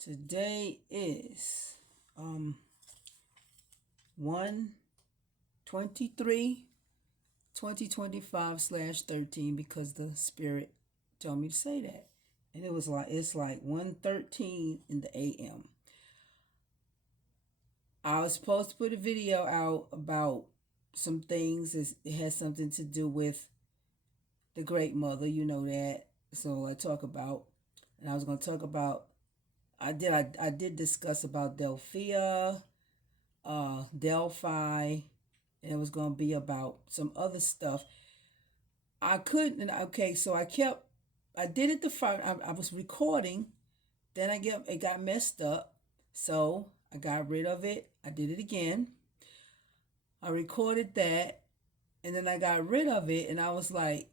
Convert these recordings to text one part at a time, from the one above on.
Today is 1/23, 2025/13 because the spirit told me to say that. And it's like 1:13 in the AM. I was supposed to put a video out about some things. It has something to do with the Great Mother, you know that. So and I was going to talk about. I did discuss about Delphia, Delphi, and it was going to be about some other stuff. I couldn't. Okay, so I did it the first. I was recording, then it got messed up, so I got rid of it. I did it again. I recorded that, and then I got rid of it, and I was like,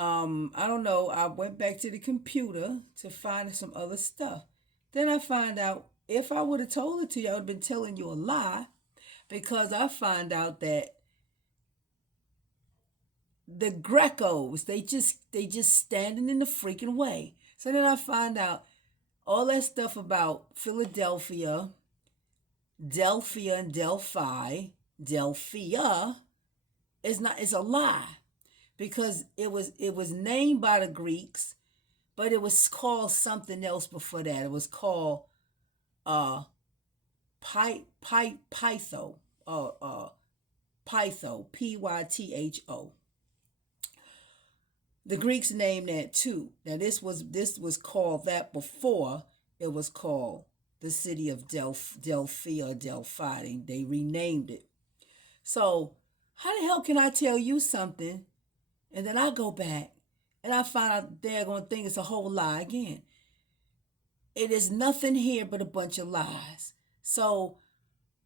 I don't know. I went back to the computer to find some other stuff. Then I find out if I would have told it to you, I would have been telling you a lie because I find out that the Grecos, they just standing in the freaking way. So then I find out all that stuff about Philadelphia, Delphia and Delphi, Delphia is a lie because it was named by the Greeks, but it was called something else before that. It was called uh Pytho, Pytho, Pytho. The Greeks named that too. Now this was called that before it was called the city of Delphi or Delphi. They renamed it. So how the hell can I tell you something and then I go back and I find out they're gonna think it's a whole lie again? It is nothing here but a bunch of lies. So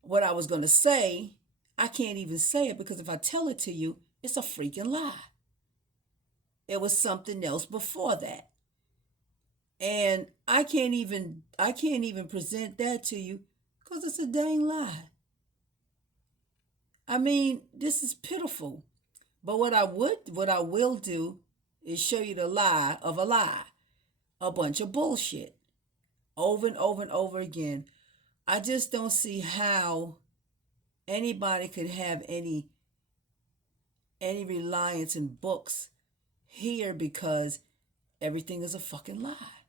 what I was gonna say, I can't even say it because if I tell it to you, it's a freaking lie. It was something else before that. And I can't even present that to you because it's a dang lie. I mean, this is pitiful. But what I will do is show you the lie of a lie. A bunch of bullshit. Over and over and over again. I just don't see how anybody could have any reliance in books here because everything is a fucking lie.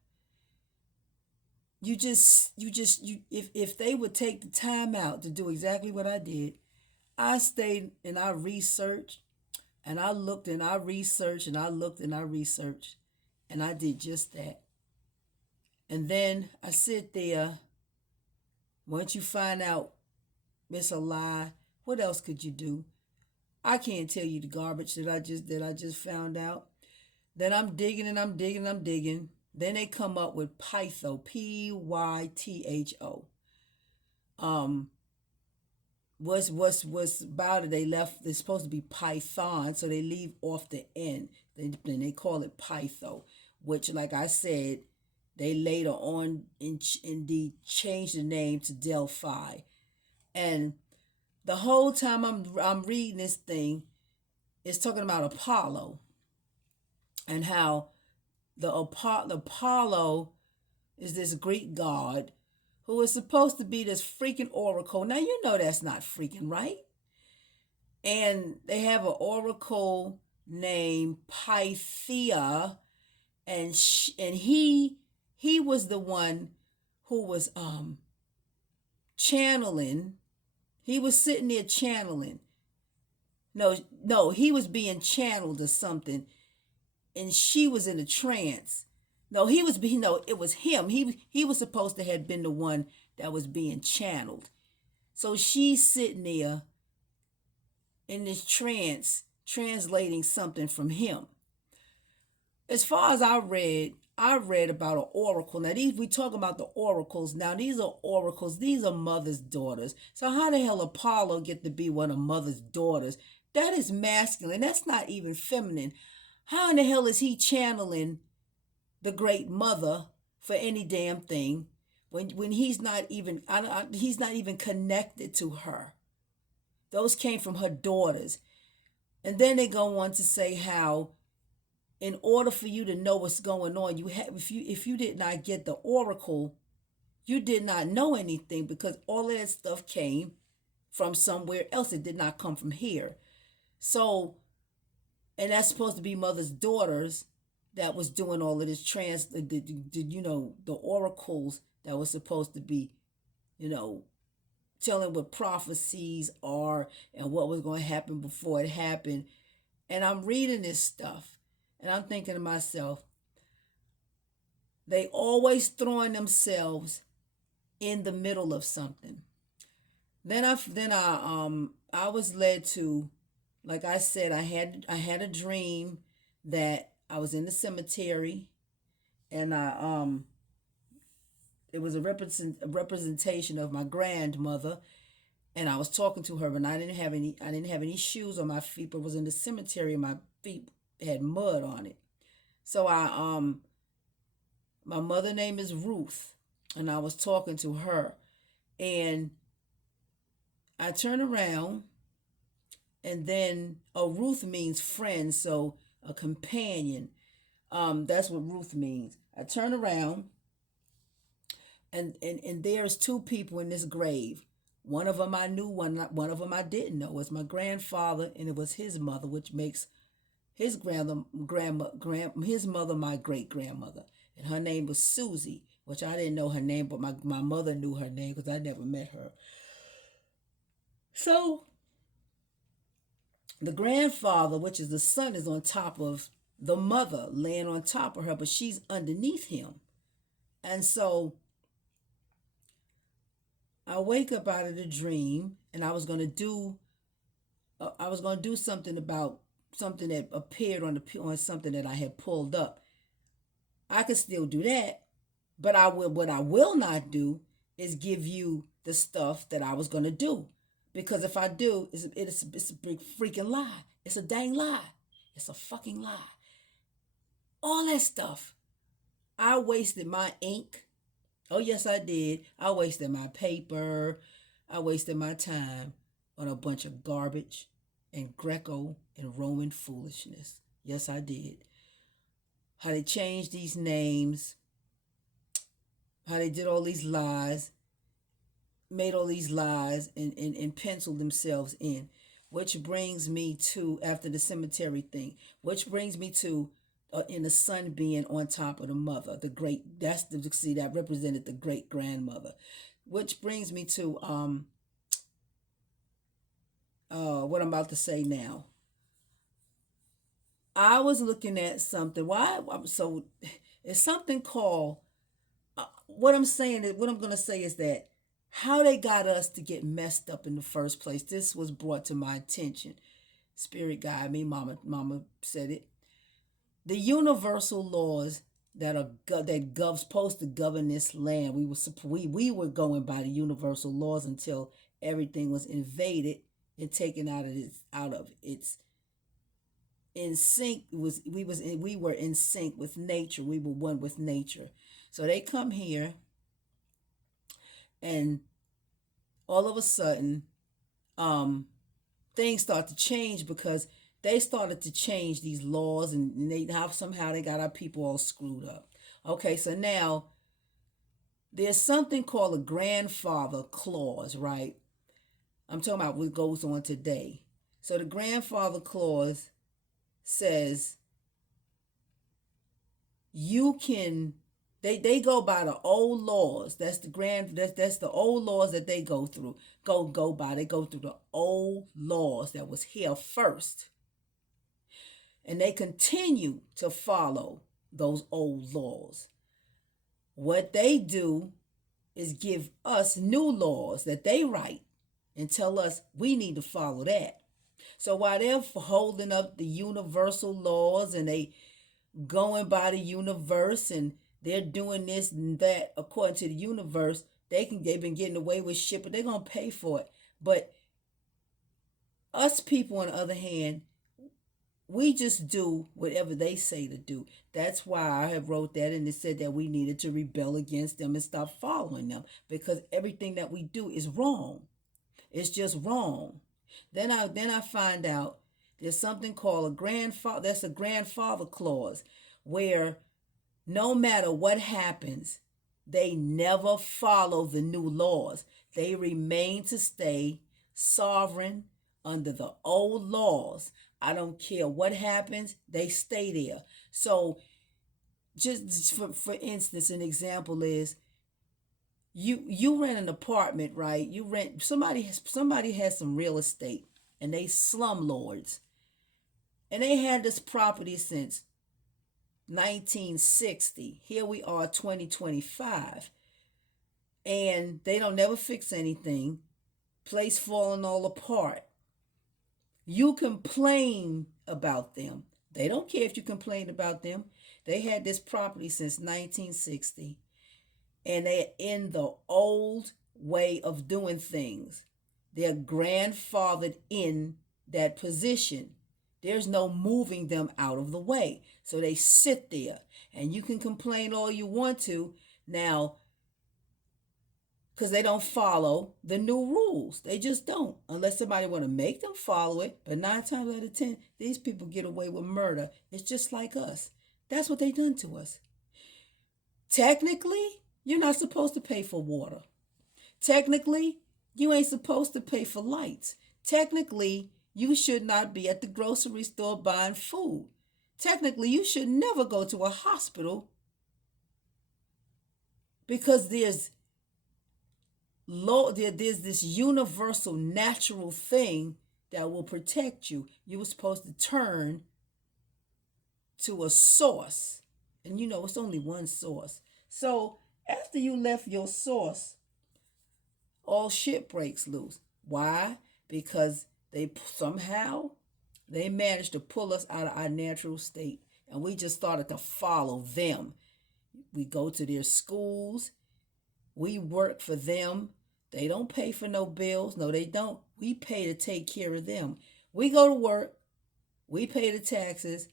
If they would take the time out to do exactly what I did, I stayed and I researched and I looked and I researched and I looked and I researched and I did just that. And then I sit there. Once you find out it's a lie, what else could you do? I can't tell you the garbage that I just found out. Then I'm digging and I'm digging and I'm digging. Then they come up with Pytho, Pytho. Um, what's about it? They left. It's supposed to be Python, so they leave off the end. Then they call it Pytho, which, like I said, they later on indeed changed the name to Delphi. And the whole time I'm reading this thing, it's talking about Apollo and how the Apollo is this Greek god who is supposed to be this freaking oracle. Now you know that's not freaking right. And they have an oracle named Pythia, and he was the one who was channeling. He was sitting there channeling. No, no, he was being channeled or something, and she was in a trance. No, he was being no, it was him. He was supposed to have been the one that was being channeled. So she's sitting there in this trance, translating something from him. As far as I read about an oracle. Now these we talk about the oracles. Now these are oracles. These are mother's daughters. So how the hell Apollo get to be one of mother's daughters? That is masculine. That's not even feminine. How in the hell is he channeling the great mother for any damn thing when he's not even he's not even connected to her? Those came from her daughters. And then they go on to say how in order for you to know what's going on, you have if you did not get the oracle, you did not know anything, because all of that stuff came from somewhere else. It did not come from here. So, and that's supposed to be mother's daughters that was doing all of this the oracles that was supposed to be, you know, telling what prophecies are and what was going to happen before it happened. And I'm reading this stuff and I'm thinking to myself, they always throwing themselves in the middle of something. I was led to, like I said, I had a dream that I was in the cemetery, and it was a representation of my grandmother, and I was talking to her, and I didn't have any shoes on my feet, but was in the cemetery and my feet had mud on it. So my mother name is Ruth, and I was talking to her, and I turned around, and then, oh, Ruth means friend, so a companion. That's what Ruth means. I turn around, and there's two people in this grave. One of them I knew, one of them I didn't know. It was my grandfather, and it was his mother, which makes his his mother my great grandmother, and her name was Susie, which I didn't know her name, but my mother knew her name because I never met her. So the grandfather, which is the son, is on top of the mother, laying on top of her, but she's underneath him. And so I wake up out of the dream, and I was going to do something about something that appeared on something that I had pulled up. I could still do that, but what I will not do is give you the stuff that I was going to do. Because if I do, it's a big freaking lie. It's a dang lie. It's a fucking lie. All that stuff. I wasted my ink. Oh, yes, I did. I wasted my paper. I wasted my time on a bunch of garbage and Greco and Roman foolishness. Yes, I did. How they changed these names. How they did all these lies. Made all these lies and penciled themselves in. Which brings me to, after the cemetery thing, which brings me to in the son being on top of the mother, the great, that represented the great grandmother, which brings me to what I'm about to say now. I was looking at something. So it's something called, what I'm going to say is that how they got us to get messed up in the first place. This was brought to my attention. Spirit guide me. Mama said it. The universal laws that supposed to govern this land. We were going by the universal laws until everything was invaded and taken out of its in sync. We were in sync with nature. We were one with nature. So they come here, and all of a sudden, things start to change, because they started to change these laws, and somehow they got our people all screwed up. Okay, so now there's something called a grandfather clause, right? I'm talking about what goes on today. So the grandfather clause says you can, they go by the old laws. That's the old laws that they go through. Go by. They go through the old laws that was here first. And they continue to follow those old laws. What they do is give us new laws that they write and tell us we need to follow that. So while they're holding up the universal laws and they going by the universe and they're doing this and that according to the universe, they've been getting away with shit, but they're going to pay for it. But us people, on the other hand, we just do whatever they say to do. That's why I have wrote that, and it said that we needed to rebel against them and stop following them, because everything that we do is wrong. It's just wrong. Then I find out There's something called a grandfather. That's a grandfather clause, where no matter what happens, they never follow the new laws. They remain to stay sovereign under the old laws. I don't care what happens, they stay there. So, just for instance, an example is you rent an apartment, right? You rent somebody has some real estate, and they slumlords, and they had this property since 1960. Here we are, 2025, and they don't never fix anything. Place falling all apart. You complain about them. They don't care if you complain about them. They had this property since 1960, and they're in the old way of doing things. They're grandfathered in that position. There's no moving them out of the way. So they sit there, and you can complain all you want to now, because they don't follow the new rules. They just don't, unless somebody want to make them follow it. But 9 times out of 10, these people get away with murder. It's just like us. That's what they done to us. Technically, you're not supposed to pay for water. Technically, you ain't supposed to pay for lights. Technically, you should not be at the grocery store buying food. Technically, you should never go to a hospital, because there's this universal natural thing that will protect you. You were supposed to turn to a source, and it's only one source. So after you left your source, all shit breaks loose. Why? Because they managed to pull us out of our natural state, and we just started to follow them. We go to their schools. We work for them. They don't pay for no bills. No, they don't. We pay to take care of them. We go to work. We pay the taxes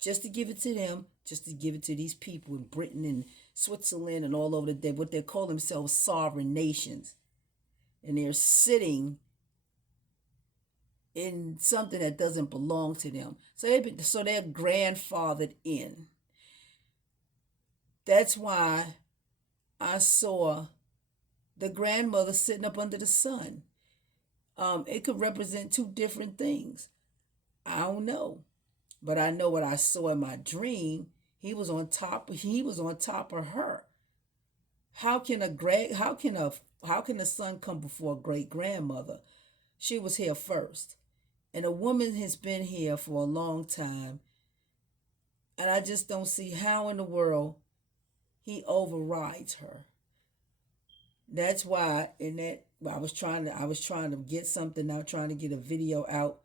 just to give it to them, just to give it to these people in Britain and Switzerland and all over what they call themselves sovereign nations. And they're sitting in something that doesn't belong to them. So they're grandfathered in. That's why I saw the grandmother sitting up under the sun. It could represent two different things. I don't know, but I know what I saw in my dream. He was on top of her. How can the son come before a great grandmother? She was here first, and a woman has been here for a long time, and I just don't see how in the world he overrides her. That's why I was trying to get something out, trying to get a video out.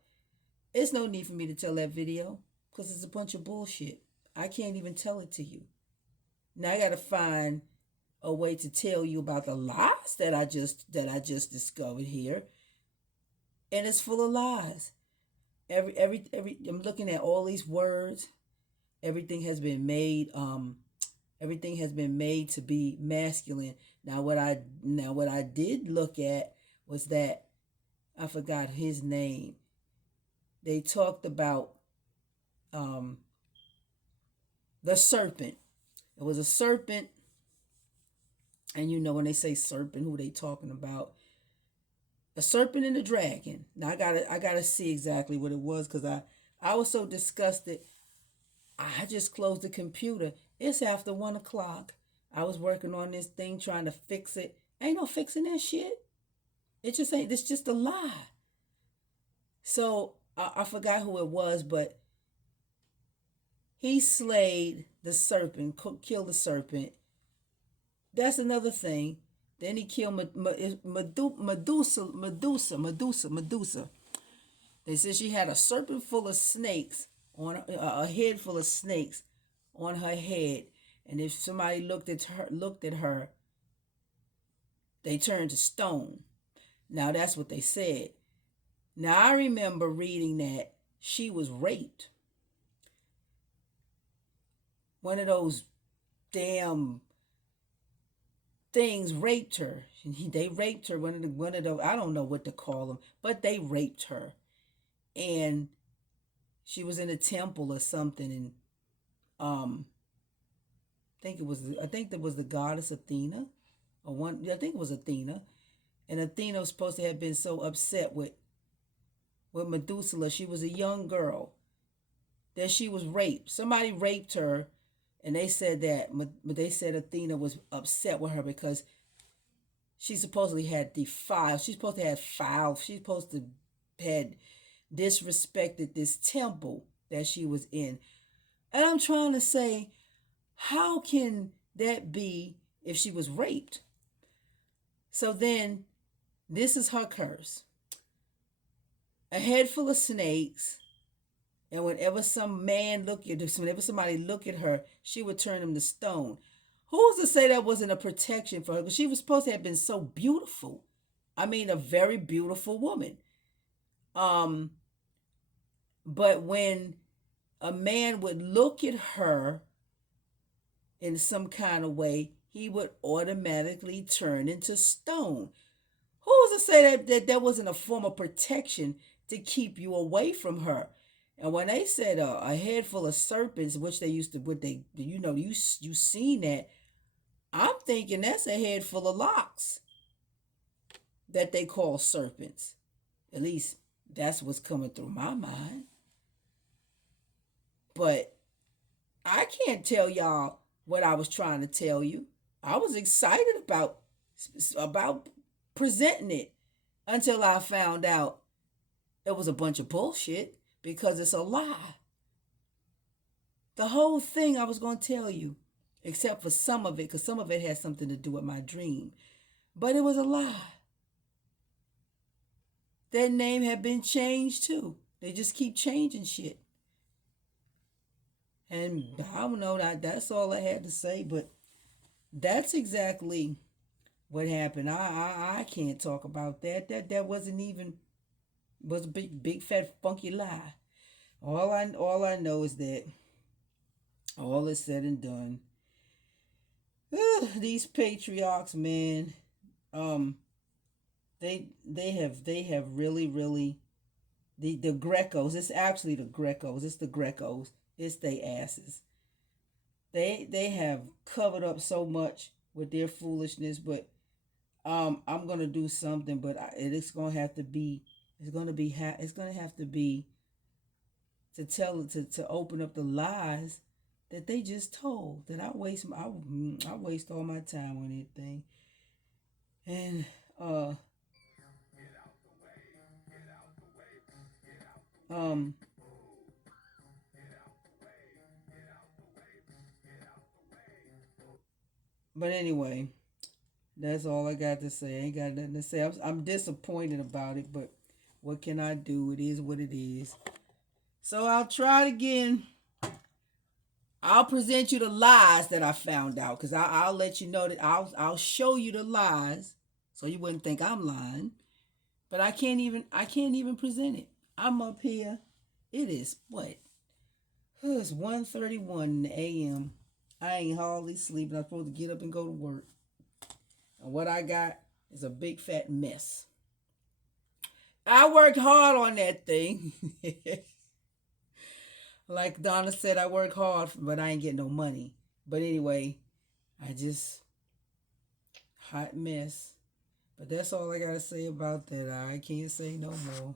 There's no need for me to tell that video, because it's a bunch of bullshit. I can't even tell it to you. Now I gotta find a way to tell you about the lies that I just discovered here. And it's full of lies. Every I'm looking at all these words. Everything has been made to be masculine. Now what I did look at was that I forgot his name. They talked about the serpent. It was a serpent, and when they say serpent, who they talking about? A serpent and a dragon. Now I gotta see exactly what it was, because I was so disgusted. I just closed the computer. It's after 1:00. I was working on this thing trying to fix it. Ain't no fixing that shit. It just ain't. It's just a lie. So I forgot who it was, but he slayed the serpent, killed the serpent. That's another thing. Then he killed Medusa. They said she had a serpent full of snakes on a head full of snakes on her head, and if somebody looked at her, they turned to stone. Now that's what they said. Now I remember reading that she was raped. One of those damn things raped her. They raped her. One of the I don't know what to call them, but they raped her, and She was in a temple or something, and um, I think that was the goddess Athena, or one. Yeah, I think it was Athena, and Athena was supposed to have been so upset with Methuselah. She was a young girl that she was raped. Somebody raped her, and they said Athena was upset with her because she supposedly had defiled. She's supposed to have filed. She's supposed to had disrespected this temple that she was in. And I'm trying to say, how can that be if she was raped? So then, this is her curse: a head full of snakes, and whenever whenever somebody look at her, she would turn them to stone. Who's to say that wasn't a protection for her? Because she was supposed to have been so beautiful. I mean, a very beautiful woman. Um, but when a man would look at her in some kind of way, he would automatically turn into stone. Who's to say that wasn't a form of protection to keep you away from her? And when they said a head full of serpents, which they used to, you seen that, I'm thinking that's a head full of locks that they call serpents. At least that's what's coming through my mind. But I can't tell y'all what I was trying to tell you. I was excited about presenting it until I found out it was a bunch of bullshit, because it's a lie. The whole thing I was going to tell you, except for some of it, because some of it had something to do with my dream. But it was a lie. That name had been changed too. They just keep changing shit. And I don't know, that's all I had to say, but that's exactly what happened. I can't talk about that. That wasn't even, was a big fat funky lie. All I know is that all is said and done. These patriarchs, man, um, they have really the Grecos. It's actually the Grecos. It's the Grecos. It's they asses. They have covered up so much with their foolishness, but I'm gonna do something, but it's gonna have to be. It's gonna have to be to open up the lies that they just told. That I waste all my time on anything, and um but anyway, that's all I got to say. I ain't got nothing to say. I'm disappointed about it, but what can I do? It is what it is. So I'll try it again. I'll present you the lies that I found out, because I'll let you know that I'll show you the lies, so you wouldn't think I'm lying. But I can't even present it. I'm up here. It is what? It's 1:31 in the a.m. I ain't hardly sleeping. I'm supposed to get up and go to work. And what I got is a big fat mess. I worked hard on that thing. Like Donna said, I work hard, but I ain't getting no money. But anyway, I just hot mess. But that's all I gotta say about that. I can't say no more.